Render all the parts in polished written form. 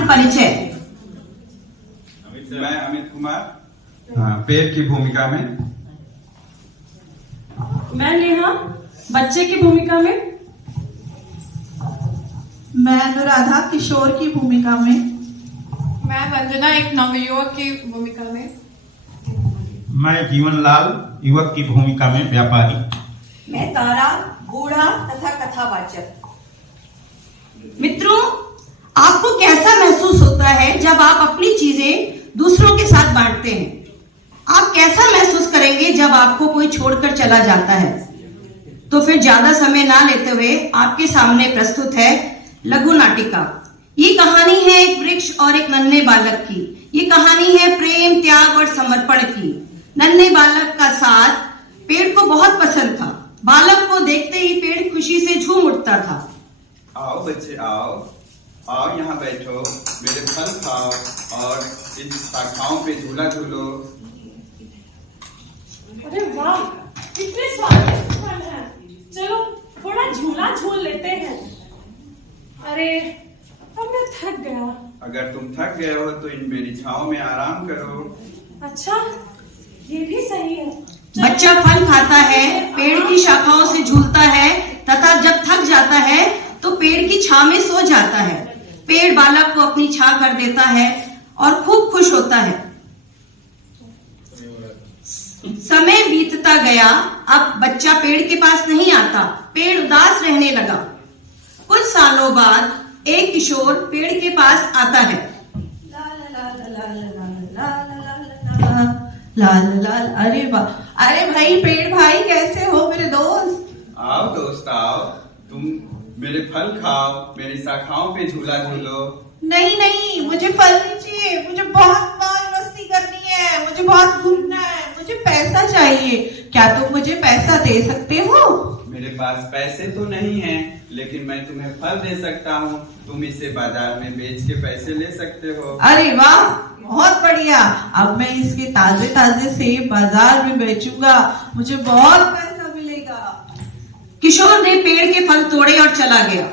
पात्र परिचय। मैं अमित कुमार पेड़ की भूमिका में। मैं नेहा बच्चे की भूमिका में। मैं अनुराधा किशोर की भूमिका में। मैं वंदना एक नवयुवक की भूमिका में। मैं जीवनलाल युवक की भूमिका में व्यापारी। मैं तारा बूढ़ा तथा कथावाचक। मित्रों, आपको कैसा महसूस होता है जब आप अपनी चीजें दूसरों के साथ बांटते हैं? आप कैसा महसूस करेंगे जब आपको कोई छोड़कर चला जाता है? तो फिर ज्यादा समय ना लेते हुए आपके सामने प्रस्तुत है लघु नाटिका। ये कहानी है एक वृक्ष और एक नन्हे बालक की। ये कहानी है प्रेम, त्याग और समर्पण की। नन्हे बालक का साथ पेड़ को बहुत पसंद था। बालक को देखते ही पेड़ खुशी से झूम उठता था। आओ बच्चे आओ, आओ यहाँ बैठो, मेरे फल खाओ और इन शाखाओं पे झूला झूलो। अरे वाह, कितने स्वादिष्ट फल हैं। चलो थोड़ा झूला झूल लेते हैं। अरे अब मैं थक गया। अगर तुम थक गए हो तो इन मेरी छांव में आराम करो। अच्छा, ये भी सही है। बच्चा फल खाता है, पेड़ की शाखाओं से झूलता है तथा जब थक जाता है तो पेड़ की छां में सो जाता है। पेड़ बालक को अपनी छां कर देता है और खूब खुश होता है। समय बीतता गया। अब बच्चा पेड़ के पास नहीं आता। पेड़ उदास रहने लगा। कुछ सालों बाद एक किशोर पेड़ के पास आता है। लाल लाल, अरे वाह, अरे भाई पेड़ भाई, कैसे हो मेरे दोस्त? आओ दोस्त आओ, तुम मेरे फल खाओ, मेरी शाखाओं पे झूला झूलो। नहीं नहीं, मुझे फल नहीं चाहिए, मुझे बहुत मौज मस्ती करनी है, मुझे बहुत घूमना है, मुझे पैसा चाहिए। क्या तुम मुझे पैसा दे सकते हो? मेरे पास पैसे तो नहीं हैं, लेकिन मैं तुम्हें फल दे सकता हूँ। तुम इसे बाजार में बेच के पैसे ले सकते हो। अरे वाह, बहुत बढ़िया। अब मैं इसके ताजे ताजे सेब बाजार में बेचूंगा, मुझे बहुत पैसा मिलेगा। किशोर ने पेड़ के फल तोड़े और चला गया।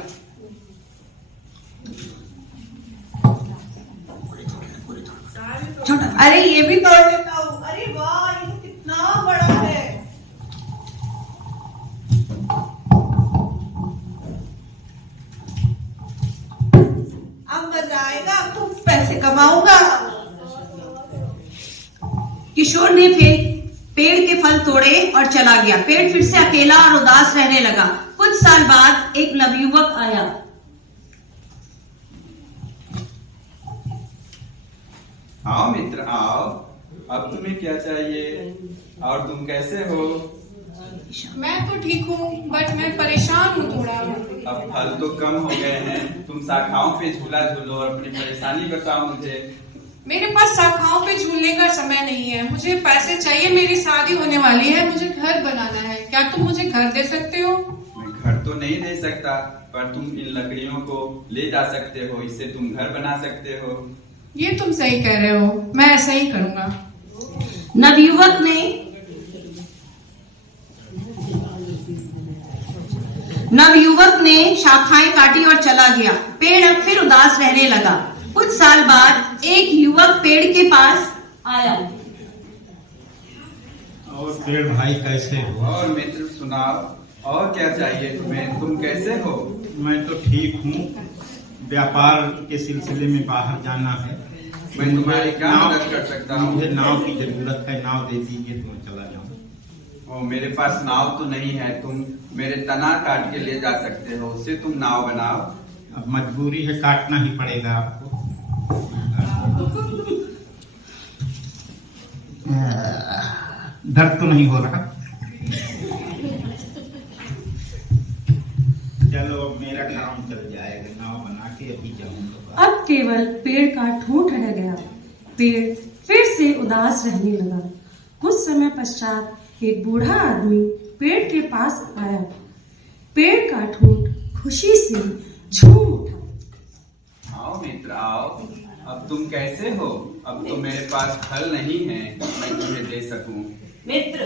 छोटा, अरे ये भी तोड़ लेता हूँ। अरे वाह, ये तो कितना बड़ा है। अब मजा आएगा, अब तो पैसे कमाऊंगा। किशोर ने फिर पेड़ के फल तोड़े और चला गया। पेड़ फिर से अकेला और उदास रहने लगा। कुछ साल बाद एक नवयुवक आया। आओ मित्र आओ, अब तुम्हें क्या चाहिए और तुम कैसे हो? मैं तो ठीक हूँ, बट मैं परेशान हूँ थोड़ा। अब फल तो कम हो गए हैं, तुम शाखाओं पे झूला झूलो और अपनी परेशानी बताओ मुझे। मेरे पास शाखाओं पे झूलने का समय नहीं है। मुझे पैसे चाहिए, मेरी शादी होने वाली है, मुझे घर बनाना है। क्या तुम मुझे घर दे सकते हो? मैं घर तो नहीं दे सकता, पर तुम इन लकड़ियों को ले जा सकते हो, इससे तुम घर बना सकते हो। ये तुम सही कह रहे हो, मैं ऐसा ही करूँगा। नवयुवक ने शाखाएं काटी और चला गया। पेड़ अब फिर उदास रहने लगा। कुछ साल बाद एक युवक पेड़ के पास आया। और पेड़ भाई कैसे हो? और मित्र सुनाओ, और क्या चाहिए तुम्हें? तुम कैसे हो? मैं तो ठीक हूँ। व्यापार के सिलसिले में बाहर जाना है। मैं तुम्हारी क्या मदद कर सकता हूँ? मुझे नाव की जरूरत है, नाव दे दीजिए तो मैं चला जाऊँ। ओ, मेरे पास नाव तो नहीं है, तुम मेरे तना काट के ले जा सकते हो, उससे तुम नाव बनाओ। अब मजबूरी है, काटना ही पड़ेगा आपको। दर्द तो नहीं हो रहा? चलो अब मेरा काम चल जाएगा, नाव बना के अभी जाऊंगा। अब केवल पेड़ का ठूंठ रह गया। पेड़ फिर से उदास रहने लगा। कुछ समय पश्चात एक बूढ़ा आदमी पेड़ के पास आया। पेड़ का ठूंठ खुशी से झूम उठा। आओ मित्र आओ, अब तुम कैसे हो? अब तो मेरे पास फल नहीं है, मैं तुम्हें दे सकूं। मित्र,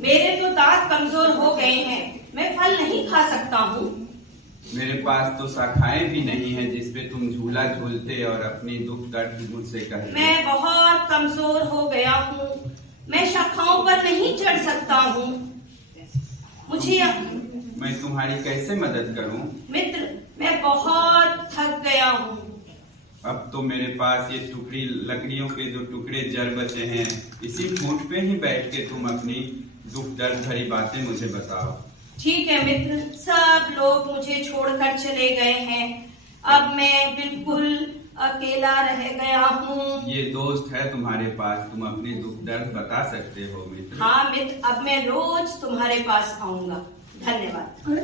मेरे तो दांत कमजोर हो गए हैं, मैं फल नहीं खा सकता हूँ। मेरे पास तो शाखाएं भी नहीं है जिसपे तुम झूला झूलते और अपनी दुख दर्द मुझसे कहते। मैं बहुत कमजोर हो गया हूँ, मैं शाखाओं पर नहीं चढ़ सकता हूँ। मुझे मैं तुम्हारी कैसे मदद करूं? मित्र, मैं बहुत थक गया हूँ। अब तो मेरे पास ये टुकड़ी लकड़ियों के जो टुकड़े जड़ बचे हैं, इसी फूट पे ही बैठ के तुम अपनी दुख दर्द भरी बातें मुझे बताओ। ठीक है मित्र, सब लोग मुझे छोड़कर चले गए हैं। अब मैं बिल्कुल अकेला रह गया हूँ। ये दोस्त है तुम्हारे पास, तुम अपने दुख दर्द बता सकते हो मित्र। हाँ मित्र, अब मैं रोज तुम्हारे पास आऊंगा। धन्यवाद। और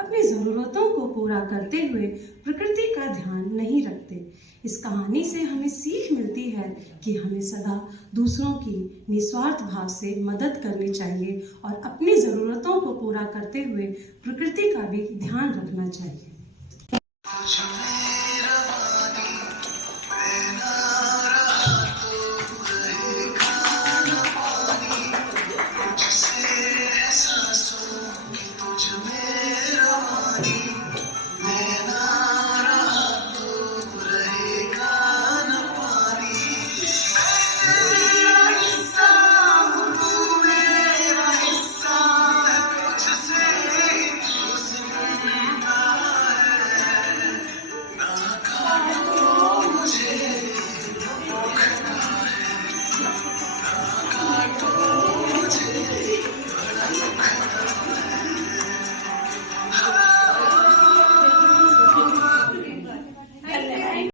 अपनी जरूरतों को पूरा करते हुए प्रकृति का ध्यान नहीं रखते। इस कहानी से हमें सीख मिलती है कि हमें सदा दूसरों की निस्वार्थ भाव से मदद करनी चाहिए और अपनी जरूरतों को पूरा करते हुए प्रकृति का भी ध्यान रखना चाहिए। तुझ में रवानी